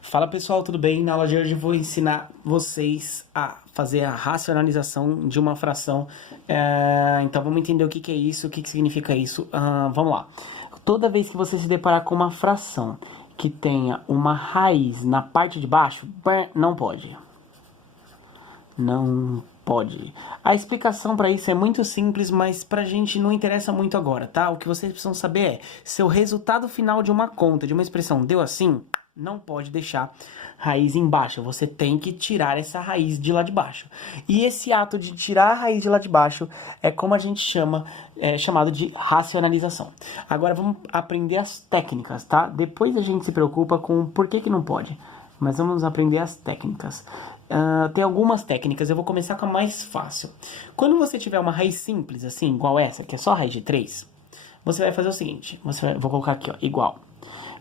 Fala pessoal, tudo bem? Na aula de hoje eu vou ensinar vocês a fazer a racionalização de uma fração. Então vamos entender o que que é isso, o que que significa isso. Vamos lá. Toda vez que você se deparar com uma fração que tenha uma raiz na parte de baixo, não pode. Não pode. A explicação para isso é muito simples, mas pra gente não interessa muito agora, tá? O que vocês precisam saber é, se o resultado final de uma conta, de uma expressão, deu assim, não pode deixar raiz embaixo. Você tem que tirar essa raiz de lá de baixo. E esse ato de tirar a raiz de lá de baixo é como a gente chama, chamado de racionalização. Agora vamos aprender as técnicas, tá? Depois a gente se preocupa com por que não pode. Mas vamos aprender as técnicas. Tem algumas técnicas, eu vou começar com a mais fácil. Quando você tiver uma raiz simples, assim, igual essa, que é só a raiz de 3, você vai fazer o seguinte, vou colocar aqui, ó, igual.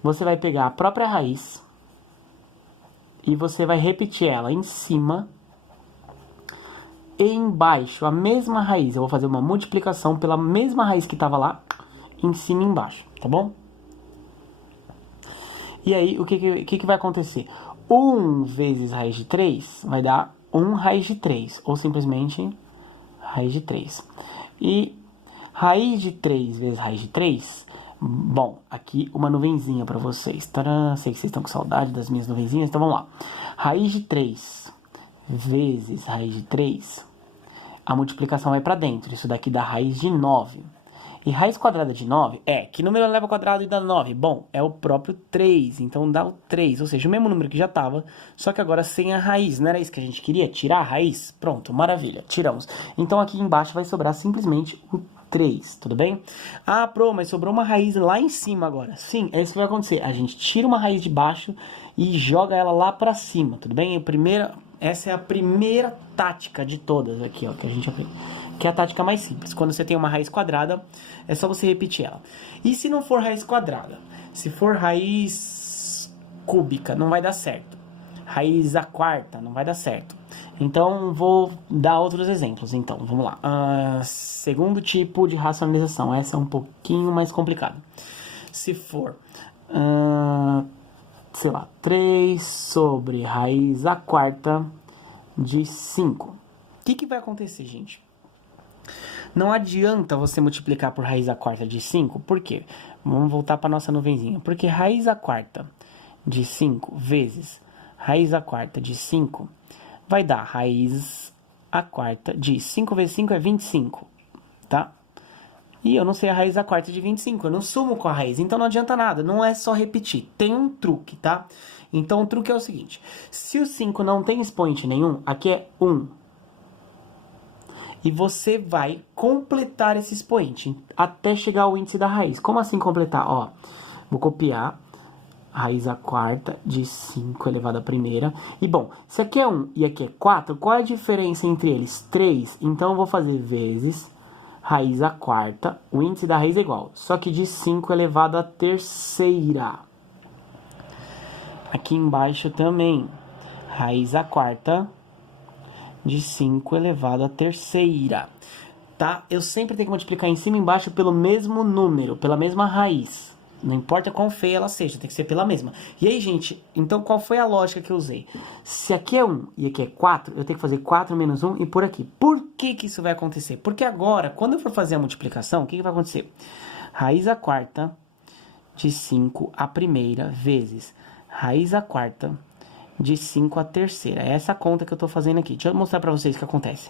Você vai pegar a própria raiz e você vai repetir ela em cima e embaixo, a mesma raiz. Eu vou fazer uma multiplicação pela mesma raiz que estava lá, em cima e embaixo, tá bom? E aí, o que vai acontecer? 1 vezes raiz de 3 vai dar 1 raiz de 3, ou simplesmente raiz de 3. E raiz de 3 vezes raiz de 3, bom, aqui uma nuvenzinha para vocês. Tcharam, sei que vocês estão com saudade das minhas nuvenzinhas, então vamos lá. Raiz de 3 vezes raiz de 3, a multiplicação vai para dentro, isso daqui dá raiz de 9. E raiz quadrada de 9 que número eleva ao quadrado e dá 9? Bom, é o próprio 3, então dá o 3, ou seja, o mesmo número que já estava, só que agora sem a raiz. Não era isso que a gente queria? Tirar a raiz? Pronto, maravilha, tiramos. Então aqui embaixo vai sobrar simplesmente o 3, tudo bem? Mas sobrou uma raiz lá em cima agora. Sim, é isso que vai acontecer. A gente tira uma raiz de baixo e joga ela lá para cima, tudo bem? Essa é a primeira tática de todas aqui, ó, que a gente aprende. Que é a tática mais simples. Quando você tem uma raiz quadrada, é só você repetir ela. E se não for raiz quadrada? Se for raiz cúbica, não vai dar certo. Raiz a quarta, não vai dar certo. Então, vou dar outros exemplos. Então, vamos lá. Segundo tipo de racionalização. Essa é um pouquinho mais complicada. Se for, sei lá, 3 sobre raiz a quarta de 5. O que vai acontecer, gente? Não adianta você multiplicar por raiz a quarta de 5, por quê? Vamos voltar para nossa nuvenzinha. Porque raiz a quarta de 5 vezes raiz a quarta de 5 vai dar raiz a quarta de 5 vezes 5 é 25, tá? E eu não sei a raiz a quarta de 25, eu não sumo com a raiz, então não adianta nada, não é só repetir. Tem um truque, tá? Então o truque é o seguinte, se o 5 não tem expoente nenhum, aqui é 1. E você vai completar esse expoente até chegar ao índice da raiz. Como assim completar? Ó, vou copiar raiz a quarta de 5 elevado à primeira. E bom, se aqui é 1 e aqui é 4, qual é a diferença entre eles? 3. Então eu vou fazer vezes raiz a quarta. O índice da raiz é igual, só que de 5 elevado à terceira. Aqui embaixo também, raiz a quarta de 5 elevado à terceira, tá? Eu sempre tenho que multiplicar em cima e embaixo pelo mesmo número, pela mesma raiz. Não importa quão feia ela seja, tem que ser pela mesma. E aí, gente, então qual foi a lógica que eu usei? Se aqui é 1 e aqui é 4, eu tenho que fazer 4 menos 1 e por aqui. Por que isso vai acontecer? Porque agora, quando eu for fazer a multiplicação, o que vai acontecer? Raiz a quarta de 5 a primeira vezes raiz a quarta de 5 a terceira. É essa conta que eu tô fazendo aqui. Deixa eu mostrar pra vocês o que acontece.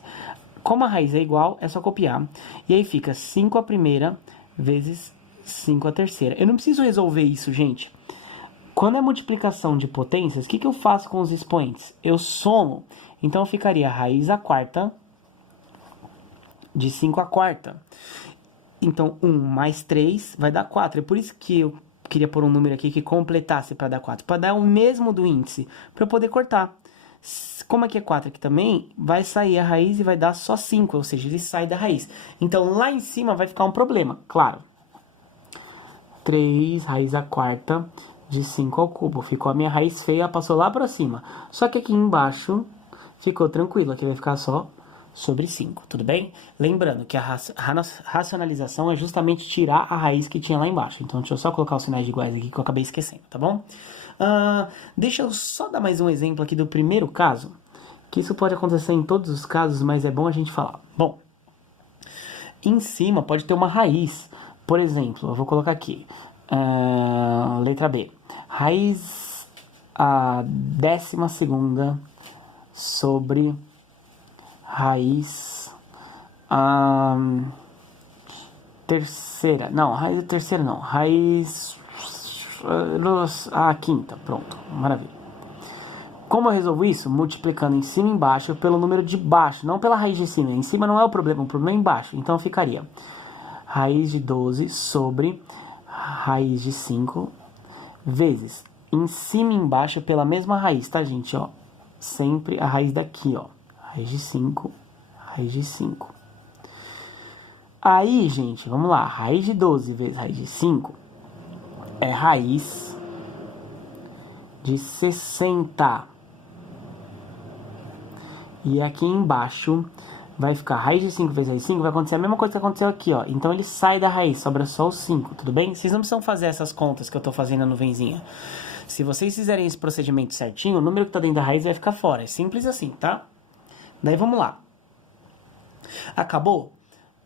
Como a raiz é igual, é só copiar. E aí fica 5 a primeira vezes 5 a terceira. Eu não preciso resolver isso, gente. Quando é multiplicação de potências, o que eu faço com os expoentes? Eu somo. Então ficaria raiz a quarta de 5 a quarta. Então 1 mais 3 vai dar 4. É por isso que eu queria pôr um número aqui que completasse para dar 4, para dar o mesmo do índice, para eu poder cortar. Como aqui é 4 aqui também, vai sair a raiz e vai dar só 5, ou seja, ele sai da raiz. Então, lá em cima vai ficar um problema, claro. 3 raiz a quarta de 5 ao cubo. Ficou a minha raiz feia, passou lá para cima. Só que aqui embaixo ficou tranquilo, aqui vai ficar só sobre 5, tudo bem? Lembrando que a racionalização é justamente tirar a raiz que tinha lá embaixo. Então, deixa eu só colocar os sinais de iguais aqui que eu acabei esquecendo, tá bom? Deixa eu só dar mais um exemplo aqui do primeiro caso, que isso pode acontecer em todos os casos, mas é bom a gente falar. Bom, em cima pode ter uma raiz. Por exemplo, eu vou colocar aqui, letra B. Raiz a 12ª sobre raiz terceira. Não, raiz terceira não. Raiz a quinta. Pronto, maravilha. Como eu resolvo isso? Multiplicando em cima e embaixo pelo número de baixo, não pela raiz de cima. Em cima não é o problema é embaixo. Então ficaria raiz de 12 sobre raiz de 5 vezes em cima e embaixo pela mesma raiz, tá, gente? Ó, sempre a raiz daqui, ó. Raiz de 5, raiz de 5. Aí, gente, vamos lá. Raiz de 12 vezes raiz de 5 é raiz de 60. E aqui embaixo vai ficar raiz de 5 vezes raiz de 5, vai acontecer a mesma coisa que aconteceu aqui, ó. Então ele sai da raiz, sobra só o 5, tudo bem? Vocês não precisam fazer essas contas que eu tô fazendo na nuvenzinha. Se vocês fizerem esse procedimento certinho, o número que tá dentro da raiz vai ficar fora. É simples assim, tá? Daí vamos lá. Acabou?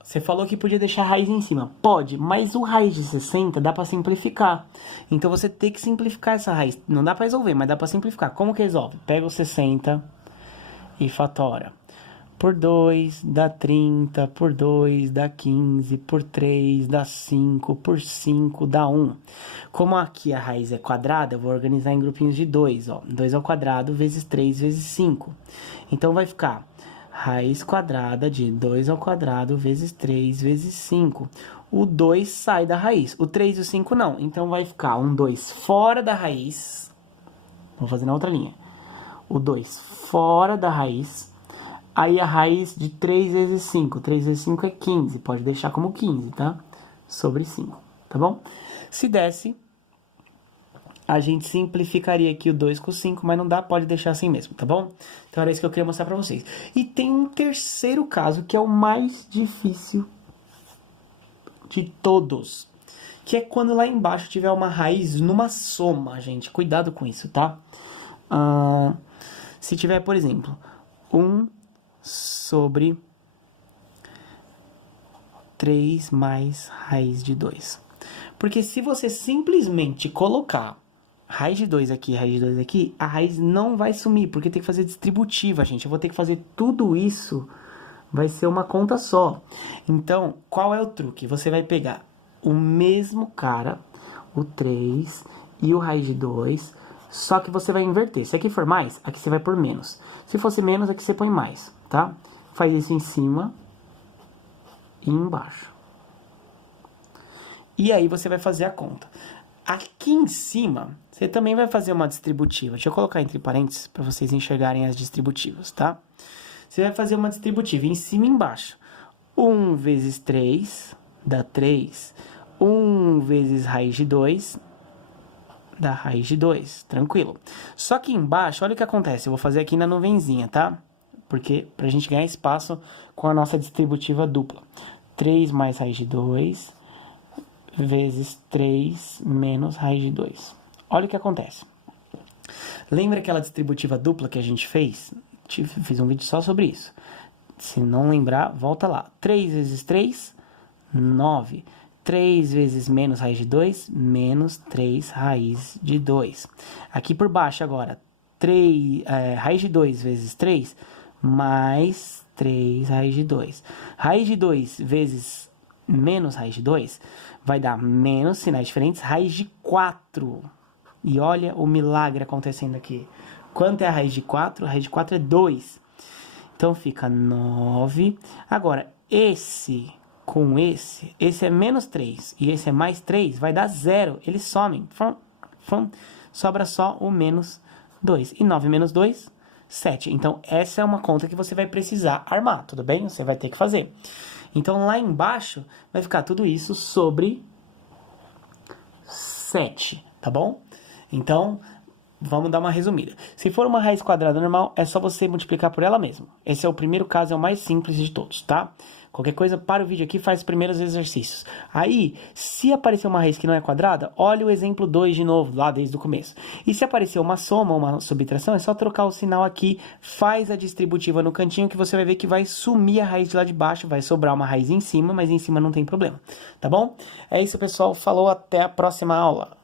Você falou que podia deixar a raiz em cima. Pode, mas o raiz de 60 dá pra simplificar. Então você tem que simplificar essa raiz. Não dá pra resolver, mas dá pra simplificar. Como que resolve? Pega o 60 e fatora. Por 2 dá 30, por 2 dá 15, por 3 dá 5, por 5 dá 1. Como aqui a raiz é quadrada, eu vou organizar em grupinhos de 2, ó. 2 ao quadrado vezes 3 vezes 5. Então vai ficar raiz quadrada de 2 ao quadrado vezes 3 vezes 5. O 2 sai da raiz, o 3 e o 5 não. Então vai ficar um 2 fora da raiz. Vou fazer na outra linha. O 2 fora da raiz. Aí a raiz de 3 vezes 5. 3 vezes 5 é 15. Pode deixar como 15, tá? Sobre 5, tá bom? Se desse, a gente simplificaria aqui o 2 com o 5, mas não dá, pode deixar assim mesmo, tá bom? Então era isso que eu queria mostrar pra vocês. E tem um terceiro caso, que é o mais difícil de todos. Que é quando lá embaixo tiver uma raiz numa soma, gente. Cuidado com isso, tá? Se tiver, por exemplo, 1 sobre 3 mais raiz de 2. Porque se você simplesmente colocar raiz de 2 aqui, raiz de 2 aqui, a raiz não vai sumir, porque tem que fazer distributiva, gente. Eu vou ter que fazer tudo isso, vai ser uma conta só. Então, qual é o truque? Você vai pegar o mesmo cara, o 3 e o raiz de 2, só que você vai inverter. Se aqui for mais, aqui você vai pôr menos. Se fosse menos, aqui você põe mais, tá? Faz isso em cima e embaixo. E aí você vai fazer a conta. Aqui em cima, você também vai fazer uma distributiva. Deixa eu colocar entre parênteses para vocês enxergarem as distributivas, tá? Você vai fazer uma distributiva em cima e embaixo. 1 vezes 3 dá 3. 1 vezes raiz de 2 dá raiz de 2, tranquilo. Só que embaixo, olha o que acontece. Eu vou fazer aqui na nuvenzinha, tá? Porque pra gente ganhar espaço com a nossa distributiva dupla. 3 mais raiz de 2 vezes 3 menos raiz de 2. Olha o que acontece. Lembra aquela distributiva dupla que a gente fez? Fiz um vídeo só sobre isso. Se não lembrar, volta lá. 3 vezes 3, 9. 3 vezes menos raiz de 2, menos 3 raiz de 2. Aqui por baixo agora, raiz de 2 vezes 3, mais 3 raiz de 2. Raiz de 2 vezes menos raiz de 2 vai dar menos, sinais diferentes, raiz de 4. E olha o milagre acontecendo aqui. Quanto é a raiz de 4? A raiz de 4 é 2. Então fica 9. Agora, esse com esse é menos 3 e esse é mais 3, vai dar 0. Eles somem. Sobra só o menos 2. E 9 menos 2, 7. Então, essa é uma conta que você vai precisar armar, tudo bem? Você vai ter que fazer. Então, lá embaixo vai ficar tudo isso sobre 7, tá bom? Então, Vamos dar uma resumida. Se for uma raiz quadrada normal, é só você multiplicar por ela mesma. Esse é o primeiro caso, é o mais simples de todos, tá? Qualquer coisa, para o vídeo aqui, faz os primeiros exercícios. Aí, se aparecer uma raiz que não é quadrada, olha o exemplo 2 de novo, lá desde o começo. E se aparecer uma soma, uma subtração, é só trocar o sinal aqui, faz a distributiva no cantinho, que você vai ver que vai sumir a raiz de lá de baixo, vai sobrar uma raiz em cima, mas em cima não tem problema, tá bom? É isso, pessoal. Falou, até a próxima aula.